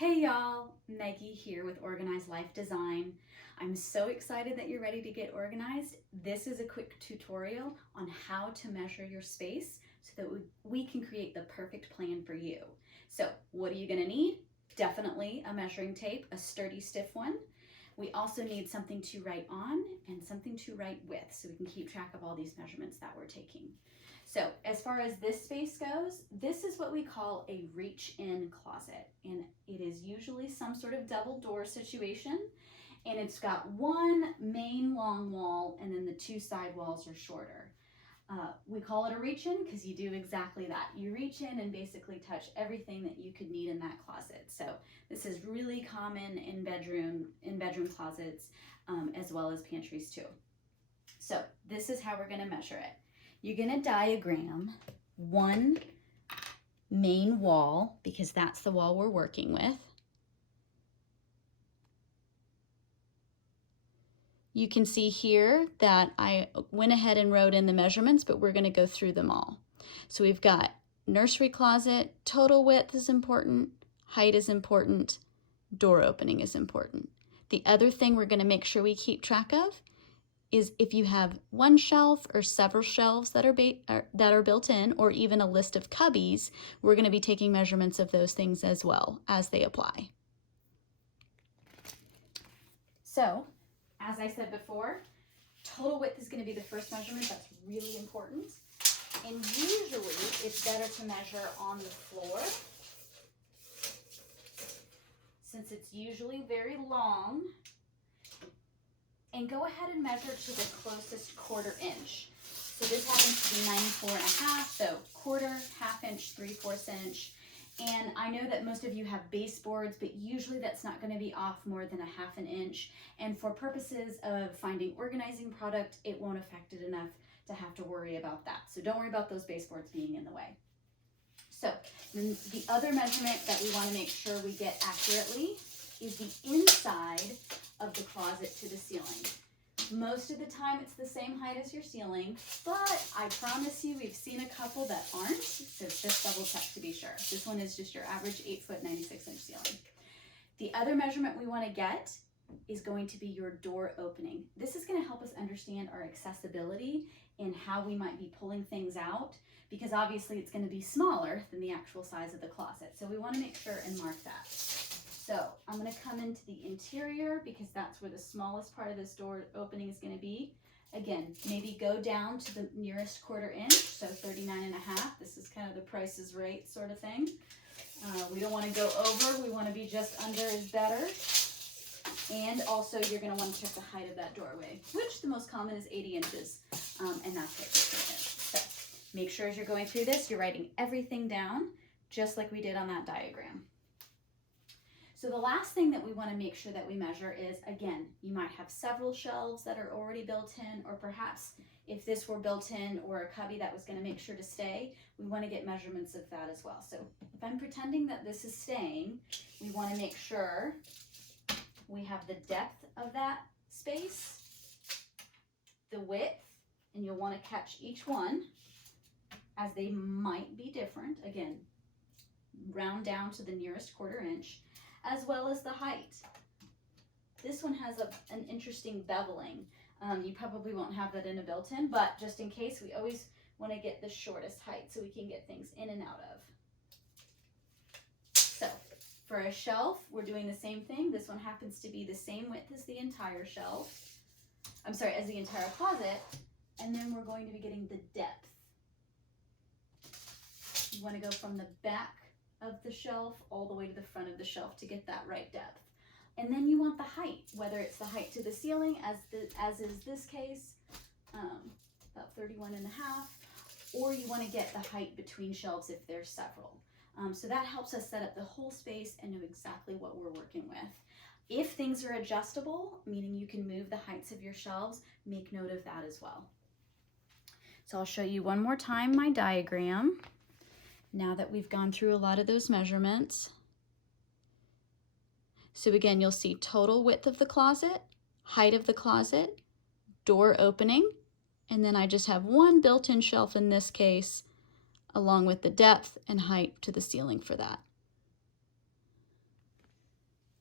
Hey y'all, Meggie here with Organized Life Design. I'm so excited that you're ready to get organized. This is a quick tutorial on how to measure your space so that we can create the perfect plan for you. So what are you gonna need? Definitely a measuring tape, a sturdy, stiff one. We also need something to write on and something to write with so we can keep track of all these measurements that we're taking. So as far as this space goes, this is what we call a reach-in closet, and it is usually some sort of double door situation, and it's got one main long wall and then the two side walls are shorter. We call it a reach-in because you do exactly that. You reach in and basically touch everything that you could need in that closet. So this is really common in bedroom closets as well as pantries too. So this is how we're going to measure it. You're going to diagram one main wall because that's the wall we're working with. You can see here that I went ahead and wrote in the measurements, but we're going to go through them all. So we've got nursery closet, total width is important, height is important, door opening is important. The other thing we're going to make sure we keep track of is if you have one shelf or several shelves that are built in, or even a list of cubbies, we're going to be taking measurements of those things as well as they apply. So, as I said before, total width is going to be the first measurement. That's really important. And usually it's better to measure on the floor since it's usually very long. And go ahead and measure to the closest quarter inch. So this happens to be 94.5, so quarter, half inch, 3/4 inch. And I know that most of you have baseboards, but usually that's not going to be off more than a half an inch. And for purposes of finding organizing product, it won't affect it enough to have to worry about that. So don't worry about those baseboards being in the way. So then the other measurement that we want to make sure we get accurately is the inside of the closet to the ceiling. Most of the time it's the same height as your ceiling, but I promise you we've seen a couple that aren't, so just double check to be sure. This one is just your average 8-foot, 96-inch ceiling. The other measurement we want to get is going to be your door opening. This is going to help us understand our accessibility and how we might be pulling things out, because obviously it's going to be smaller than the actual size of the closet. So we want to make sure and mark that. So I'm going to come into the interior because that's where the smallest part of this door opening is going to be. Again, maybe go down to the nearest quarter inch, so 39.5. This is kind of the Price is Right sort of thing. We don't want to go over. We want to be just under is better. And also you're going to want to check the height of that doorway, which the most common is 80 inches, and that's what this is. So make sure as you're going through this, you're writing everything down just like we did on that diagram. So the last thing that we want to make sure that we measure is, again, you might have several shelves that are already built in, or perhaps if this were built in or a cubby that was going to make sure to stay, we want to get measurements of that as well. So if I'm pretending that this is staying, we want to make sure we have the depth of that space, the width, and you'll want to catch each one as they might be different. Again, round down to the nearest quarter inch, as well as the height. This one has an interesting beveling. You probably won't have that in a built-in, but just in case, we always want to get the shortest height so we can get things in and out of. So for a shelf, we're doing the same thing. This one happens to be the same width as the entire shelf. I'm sorry, as the entire closet. And then we're going to be getting the depth. You want to go from the back of the shelf all the way to the front of the shelf to get that right depth. And then you want the height, whether it's the height to the ceiling, as is this case, about 31.5, or you want to get the height between shelves if there's several. So that helps us set up the whole space and know exactly what we're working with. If things are adjustable, meaning you can move the heights of your shelves, make note of that as well. So I'll show you one more time my diagram. Now that we've gone through a lot of those measurements. So again, you'll see total width of the closet, height of the closet, door opening, and then I just have one built-in shelf in this case, along with the depth and height to the ceiling for that.